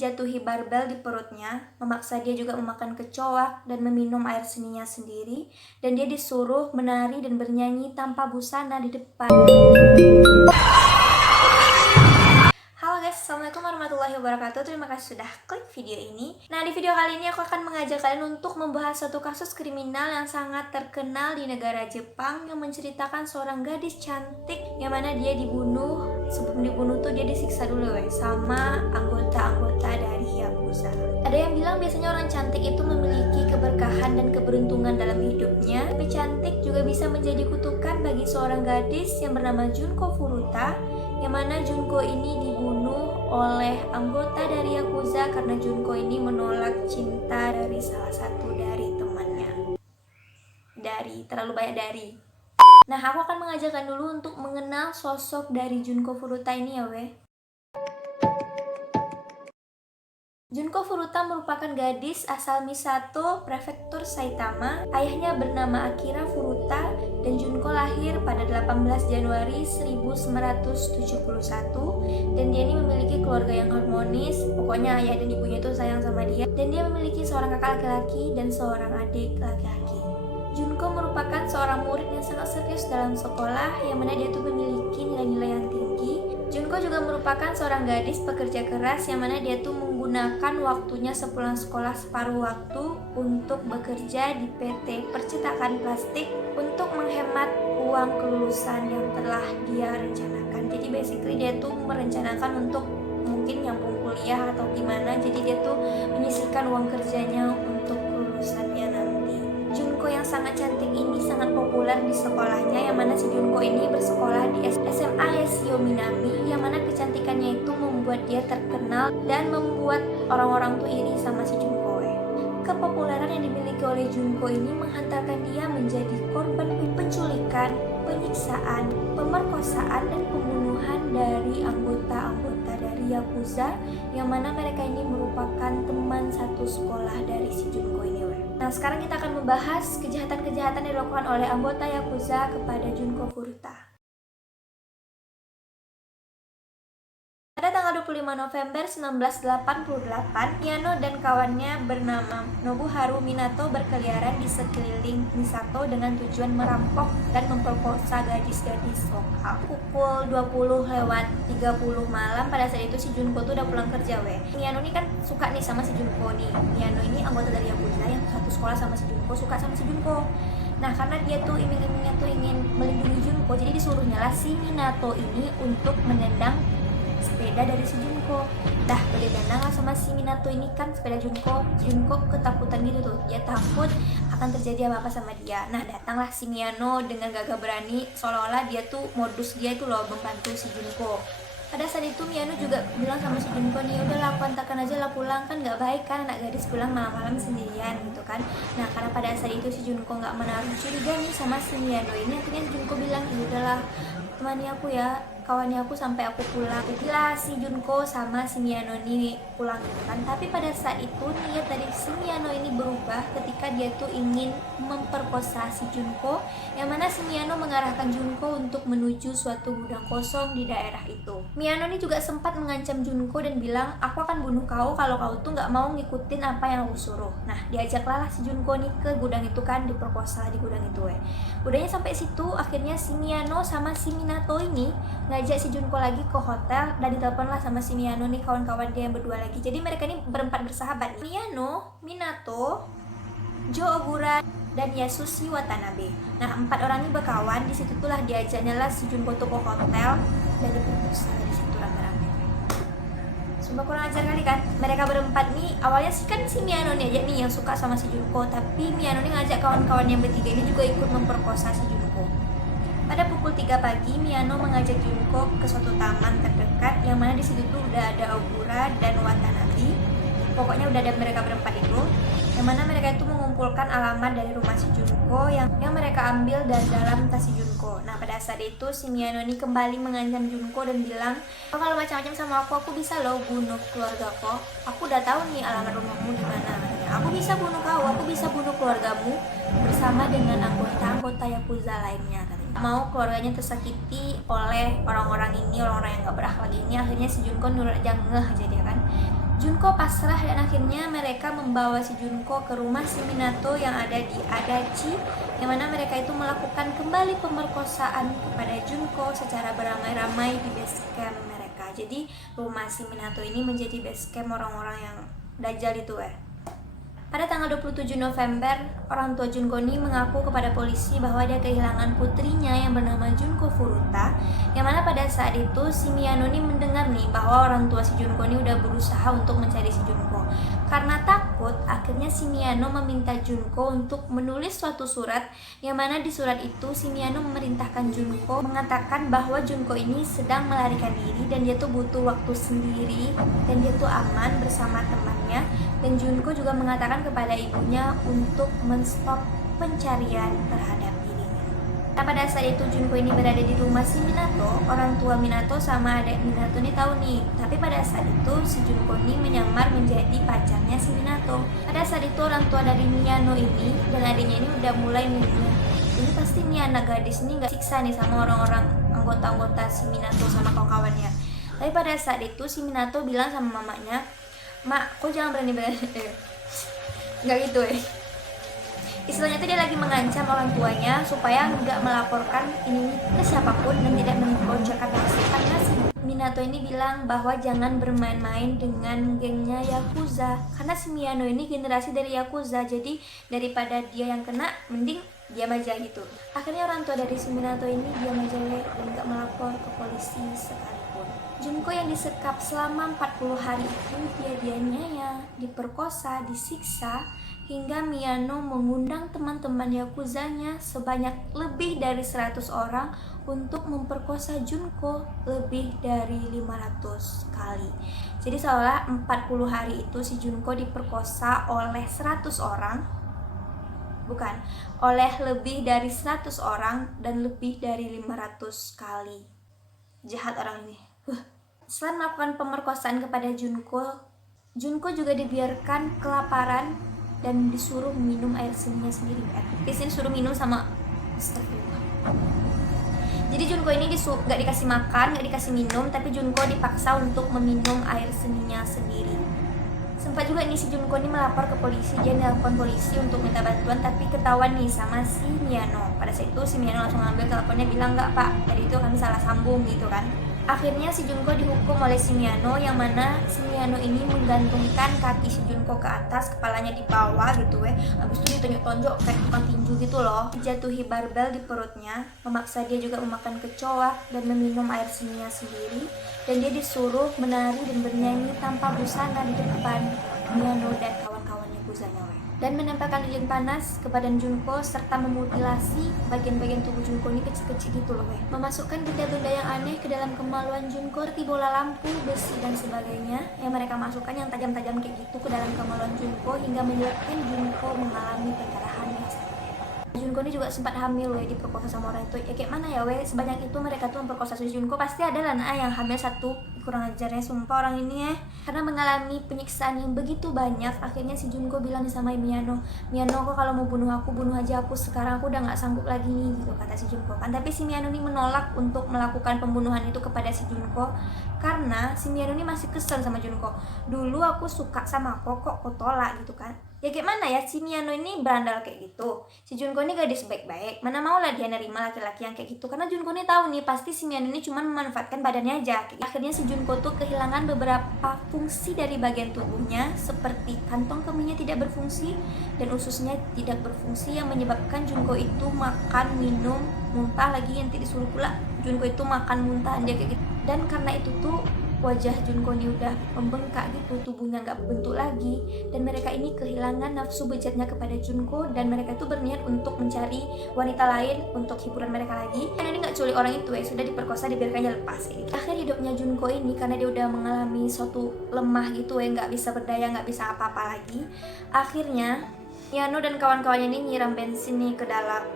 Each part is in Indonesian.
dijatuhi barbel di perutnya, memaksa dia juga memakan kecoak dan meminum air seninya sendiri, dan dia disuruh menari dan bernyanyi tanpa busana di depan. Halo guys, assalamualaikum warahmatullahi wabarakatuh. Terima kasih sudah klik video ini. Nah, di video kali ini aku akan mengajak kalian untuk membahas suatu kasus kriminal yang sangat terkenal di negara Jepang, yang menceritakan seorang gadis cantik yang mana dia dibunuh. Sebelum dibunuh tuh dia disiksa dulu sama anggota-anggota dari Yakuza. Ada yang bilang biasanya orang cantik itu memiliki keberkahan dan keberuntungan dalam hidupnya, tapi cantik juga bisa menjadi kutukan bagi seorang gadis yang bernama Junko Furuta, yang mana Junko ini dibunuh oleh anggota dari Yakuza karena Junko ini menolak cinta dari salah satu dari temannya. Terlalu banyak dari. Nah, aku akan mengajarkan dulu untuk mengenal sosok dari Junko Furuta ini ya weh. Junko Furuta merupakan gadis asal Misato, prefektur Saitama. Ayahnya bernama Akira Furuta dan Junko lahir pada 18 Januari 1971, dan dia ini memiliki keluarga yang harmonis. Pokoknya ayah dan ibunya itu sayang sama dia, dan dia memiliki seorang kakak laki-laki dan seorang adik laki-laki. Junko merupakan seorang murid yang sangat serius dalam sekolah, yang mana dia tuh memiliki nilai-nilai yang tinggi. Junko juga merupakan seorang gadis pekerja keras, yang mana dia tuh menggunakan waktunya sepulang sekolah separuh waktu untuk bekerja di PT Percetakan Plastik untuk menghemat uang kelulusan yang telah dia rencanakan. Jadi basically dia tuh merencanakan untuk mungkin nyambung kuliah atau gimana, jadi dia tuh menyisihkan uang kerjanya untuk kelulusannya nanti. Junko yang sangat cantik ini sangat populer di sekolahnya, yang mana si Junko ini bersekolah di SMA Yashio Minami, yang mana kecantikannya itu membuat dia terkenal dan membuat orang-orang tuh iri sama si Junko. Kepopuleran yang dimiliki oleh Junko ini menghantarkan dia menjadi korban penculikan, penyiksaan, pemerkosaan, dan pembunuhan dari anggota-anggota dari Yakuza, yang mana mereka ini merupakan teman satu sekolah dari si Junko ini. Nah, sekarang kita akan membahas kejahatan-kejahatan yang dilakukan oleh anggota Yakuza kepada Junko Furuta. Pada tanggal 25 November 1988, Miyano dan kawannya bernama Nobuharu Minato berkeliaran di sekeliling Misato dengan tujuan merampok dan memperkosa gadis-gadis lokal. Pukul 20:30 malam pada saat itu si Junko tuh udah pulang kerja weh. Miyano ini kan suka nih sama si Junko nih. Miyano ini anggota dari Yakuza yang satu sekolah sama si Junko, suka sama si Junko. Nah, karena dia tuh iming-imingnya tuh ingin melindungi Junko, jadi disuruh nyala si Minato ini untuk menendang sepeda dari si Junko. Dah berdendang lah sama si Minato ini kan sepeda Junko. Junko ketakutan gitu tuh, dia takut akan terjadi apa-apa sama dia. Nah, datanglah si Miyano dengan gagah berani, seolah-olah dia tuh modus dia itu loh membantu si Junko. Pada saat itu Miyano juga bilang sama si Junko nih, udah lah antarkan aja lah pulang, kan nggak baik kan anak gadis pulang malam-malam sendirian gitu kan. Nah, karena pada saat itu si Junko nggak menaruh curiga nih sama si Miyano ini, akhirnya si Junko bilang, ya udahlah temani aku ya, kawannya aku sampai aku pulang. Jadilah si Junko sama si Miyano ini pulang gitu kan. Tapi pada saat itu niat dari si Miyano ini berubah ketika dia tuh ingin memperkosa si Junko, yang mana si Miyano mengarahkan Junko untuk menuju suatu gudang kosong di daerah itu. Miyano ini juga sempat mengancam Junko dan bilang, aku akan bunuh kau kalau kau tuh nggak mau ngikutin apa yang aku suruh. Nah, diajaklah si Junko nih ke gudang itu kan, diperkosa di gudang itu Udahnya sampai situ, akhirnya si Miyano sama si Minato ini ngajak si Junko lagi ke hotel, dan diteleponlah sama si Miyano nih kawan-kawan dia yang berdua lagi. Jadi mereka ini berempat bersahabat, Miyano, Minato, Jo Ogura, dan Yasushi Watanabe. Nah, 4 orang ini berkawan. Di situ lah diajaknya lah si Junko tuh ke hotel dan diperkosa di situ rame-rame. Sumpah kurang ajar kali kan. Mereka berempat nih awalnya sih kan si Miyano nih aja nih yang suka sama si Junko, tapi Miyano nih ngajak kawan-kawan yang bertiga ini juga ikut memperkosa si Junko. Pada pukul 3 pagi, Miyano mengajak Junko ke suatu taman terdekat, yang mana di situ tuh udah ada Ogura dan Watanabe. Pokoknya udah ada mereka berempat itu, yang mana mereka itu mengumpulkan alamat dari rumah si Junko yang mereka ambil dari dalam tas si Junko. Nah, pada saat itu si Miyano ini kembali mengancam Junko dan bilang, oh, kalau macam-macam sama aku bisa loh bunuh keluarga kok. Aku udah tahu nih alamat rumahmu di mana. Aku bisa bunuh kau, aku bisa bunuh keluargamu bersama dengan anggota-anggota Yakuza lainnya. Mau keluarganya tersakiti oleh orang-orang ini, orang-orang yang gak berakhlak ini. Akhirnya si Junko nurut aja, ngeh aja dia kan. Junko pasrah dan akhirnya mereka membawa si Junko ke rumah si Minato yang ada di Adachi, yang mana mereka itu melakukan kembali pemerkosaan kepada Junko secara beramai-ramai di base camp mereka. Jadi rumah si Minato ini menjadi base camp orang-orang yang dajjal itu Pada tanggal 27 November, orang tua Junko ini mengaku kepada polisi bahwa dia kehilangan putrinya yang bernama Junko Furuta, yang mana pada saat itu si Miyano ini mendengar nih bahwa orang tua si Junko ini udah berusaha untuk mencari si Junko. Karena takut, akhirnya si Miyano meminta Junko untuk menulis suatu surat, yang mana di surat itu si Miyano memerintahkan Junko mengatakan bahwa Junko ini sedang melarikan diri dan dia tuh butuh waktu sendiri dan dia tuh aman bersama temannya. Dan Junko juga mengatakan kepada ibunya untuk menstop pencarian terhadap dirinya. Nah, pada saat itu Junko ini berada di rumah si Minato. Orang tua Minato sama adik Minato ini tahu nih. Tapi pada saat itu si Junko ini menyamar menjadi pacarnya si Minato. Pada saat itu orang tua dari Miyano ini dan adiknya ini udah mulai nih, ini pasti nih anak gadis ini gak siksa nih sama orang-orang anggota-anggota si Minato sama kawan-kawannya. Tapi pada saat itu si Minato bilang sama mamanya, "Mak, kok jangan berani-berani." Nggak gitu Istilahnya tuh dia lagi mengancam orang tuanya supaya nggak melaporkan ini ke siapapun dan tidak membocorkan rahasia. Karena si Minato ini bilang bahwa jangan bermain-main dengan gengnya Yakuza. Karena si Miyano ini generasi dari Yakuza, jadi daripada dia yang kena, mending diam aja gitu. Akhirnya orang tua dari si Minato ini diam aja dan nggak melapor ke polisi sekalipun. Junko yang disekap selama 40 hari itu dia-dianya ya diperkosa, disiksa, hingga Miyano mengundang teman-teman Yakuzanya sebanyak lebih dari 100 orang untuk memperkosa Junko lebih dari 500 kali. Jadi seolah 40 hari itu si Junko diperkosa oleh 100 orang, bukan, oleh lebih dari 100 orang dan lebih dari 500 kali. Jahat orang ini. Selain melakukan pemerkosaan kepada Junko, Junko juga dibiarkan kelaparan dan disuruh minum air seninya sendiri. Di sini suruh minum sama astagfirullah. Jadi Junko ini gak dikasih makan, gak dikasih minum, tapi Junko dipaksa untuk meminum air seninya sendiri. Sempat juga nih si Junko ini melapor ke polisi, dia nelpon polisi untuk minta bantuan, tapi ketahuan nih sama si Miyano. Pada saat itu si Miyano langsung ngambil teleponnya, bilang, "Enggak pak, tadi itu kami salah sambung," gitu kan. Akhirnya si Junko dihukum oleh si Miyano, yang mana si Miyano ini menggantungkan kaki si Junko ke atas, kepalanya di bawah gitu habis itu ditonjok-tonjok kayak tukang tinju gitu loh. Dijatuhi barbel di perutnya, memaksa dia juga memakan kecoa dan meminum air seninya sendiri, dan dia disuruh menari dan bernyanyi tanpa busana di depan Miyano dan kawan-kawannya Yakuzanya dan menempelkan lilin panas ke badan Junko serta memutilasi bagian-bagian tubuh Junko ini kecil-kecil gitu loh memasukkan benda-benda yang aneh ke dalam kemaluan Junko seperti bola lampu, besi dan sebagainya yang mereka masukkan yang tajam-tajam kayak gitu ke dalam kemaluan Junko hingga menyebabkan Junko mengalami pendarahan yang sangat hebat. Junko ini juga sempat hamil diperkosa sama orang itu. Ya kayak mana ya sebanyak itu mereka tuh memperkosa si Junko, pasti ada lah yang hamil satu. Kurang ajarnya sumpah orang ini karena mengalami penyiksaan yang begitu banyak. Akhirnya si Junko bilang sama Miyano, kok kalau mau bunuh aku, bunuh aja aku, sekarang aku udah gak sanggup lagi nih gitu kata si Junko kan. Tapi si Miyano ini menolak untuk melakukan pembunuhan itu kepada si Junko karena si Miyano ini masih kesel sama Junko. Dulu aku suka sama kok tolak gitu kan. Ya gimana ya, si Miyano ini berandal kayak gitu. Si Junko ini gadis baik-baik, mana mau lah dia nerima laki-laki yang kayak gitu. Karena Junko ini tahu nih pasti si Miyano ini cuma memanfaatkan badannya aja. Akhirnya si Junko tuh kehilangan beberapa fungsi dari bagian tubuhnya, seperti kantong kemihnya tidak berfungsi dan ususnya tidak berfungsi, yang menyebabkan Junko itu makan, minum, muntah lagi. Nanti disuruh pula Junko itu makan muntah dia kayak gitu. Dan karena itu tuh wajah Junko ini udah membengkak gitu, tubuhnya nggak berbentuk lagi, dan mereka ini kehilangan nafsu bejatnya kepada Junko dan mereka itu berniat untuk mencari wanita lain untuk hiburan mereka lagi. Dan ini nggak culik orang itu sudah diperkosa, dibiarkannya lepas gitu. Akhir hidupnya Junko ini karena dia udah mengalami suatu lemah gitu nggak bisa berdaya, nggak bisa apa-apa lagi. Akhirnya Yano dan kawan-kawannya ini nyiram bensin nih ke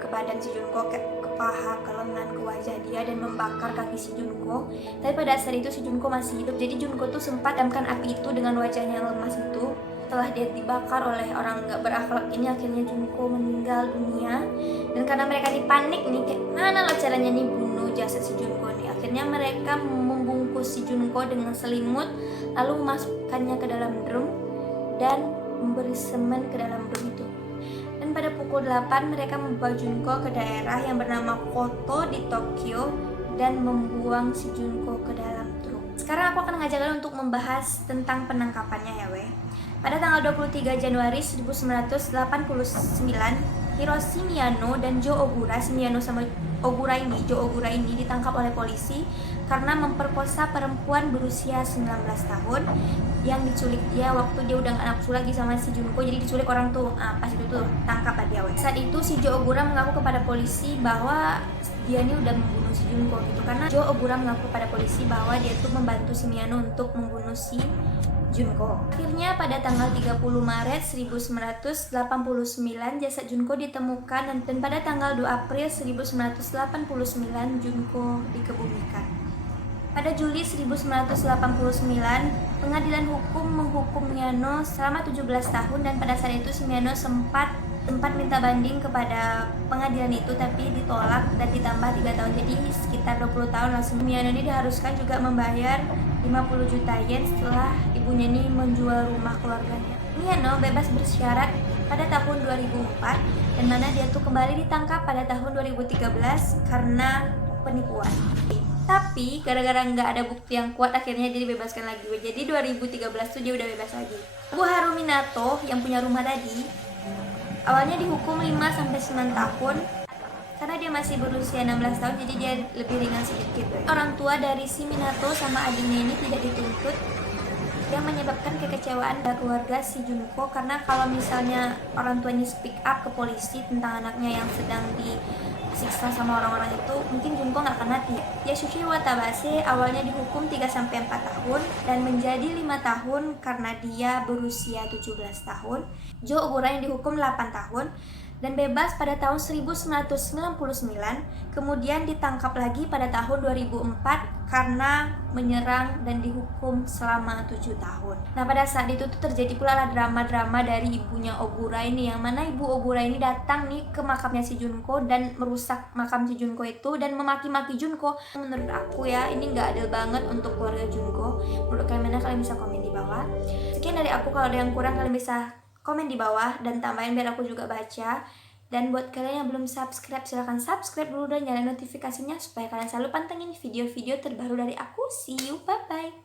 badan si Junko, ke paha, ke lengan, ke wajah dia, dan membakar kaki si Junko. Tapi pada saat itu si Junko masih hidup. Jadi Junko tuh sempat damkan api itu dengan wajahnya yang lemas itu. Setelah dia dibakar oleh orang gak berakhlak ini, akhirnya Junko meninggal dunia. Dan karena mereka dipanik nih, kayak mana lah caranya nih bunuh jasad si Junko nih. Akhirnya mereka membungkus membungkus si Junko dengan selimut, lalu memasukkannya ke dalam drum dan memberi semen ke dalam drum itu. Dan pada pukul 8 mereka membawa Junko ke daerah yang bernama Koto di Tokyo dan membuang si Junko ke dalam truk. Sekarang aku akan mengajak kalian untuk membahas tentang penangkapannya ya weh. Pada tanggal 23 Januari 1989, Hiroshi Miyano dan Joe Ogura, si Miyano sama Joe Ogura ini ditangkap oleh polisi karena memperkosa perempuan berusia 19 tahun yang diculik dia waktu dia udah gak nafsu lagi sama si Junko, jadi diculik orang tuh. Pas itu tuh tangkap dia. Saat itu si Joe Ogura mengaku kepada polisi bahwa dia ini udah membunuh si Junko gitu, karena Joe Ogura mengaku pada polisi bahwa dia tuh membantu si Miyano untuk membunuh si Junko. Akhirnya pada tanggal 30 Maret 1989 jasad Junko ditemukan dan pada tanggal 2 April 1989 Junko dikebumikan. Pada Juli 1989, pengadilan hukum menghukum Miyano selama 17 tahun dan pada saat itu si Miyano sempat minta banding kepada pengadilan itu tapi ditolak dan ditambah 3 tahun, jadi sekitar 20 tahun langsung. Miyano ini diharuskan juga membayar 50 juta yen setelah ibunya ini menjual rumah keluarganya. Miyano bebas bersyarat pada tahun 2004 dan mana dia tuh kembali ditangkap pada tahun 2013 karena penipuan. Tapi gara-gara nggak ada bukti yang kuat akhirnya dia dibebaskan lagi. Jadi 2013 tuh dia udah bebas lagi. Nobuharu Minato yang punya rumah tadi awalnya dihukum 5-9 tahun karena dia masih berusia 16 tahun, jadi dia lebih ringan sedikit. Orang tua dari si Minato sama adiknya ini tidak dituntut, yang menyebabkan kekecewaan dari keluarga si Junko karena kalau misalnya orang tuanya speak up ke polisi tentang anaknya yang sedang disiksa sama orang-orang itu, mungkin Junko nggak akan mati. Yasushi Watabase awalnya dihukum 3-4 tahun dan menjadi 5 tahun karena dia berusia 17 tahun. Joe Ogura yang dihukum 8 tahun dan bebas pada tahun 1999, kemudian ditangkap lagi pada tahun 2004 karena menyerang dan dihukum selama 7 tahun. Nah pada saat itu tuh terjadi pula lah drama-drama dari ibunya Ogura ini, yang mana ibu Ogura ini datang nih ke makamnya si Junko dan merusak makam si Junko itu dan memaki-maki Junko. Menurut aku ya ini nggak adil banget untuk keluarga Junko. Menurut kalian mana? Kalian bisa komen di bawah. Sekian dari aku, kalau ada yang kurang kalian bisa komen di bawah dan tambahin biar aku juga baca. Dan buat kalian yang belum subscribe, silahkan subscribe dulu dan nyalain notifikasinya supaya kalian selalu pantengin video-video terbaru dari aku. See you, bye-bye.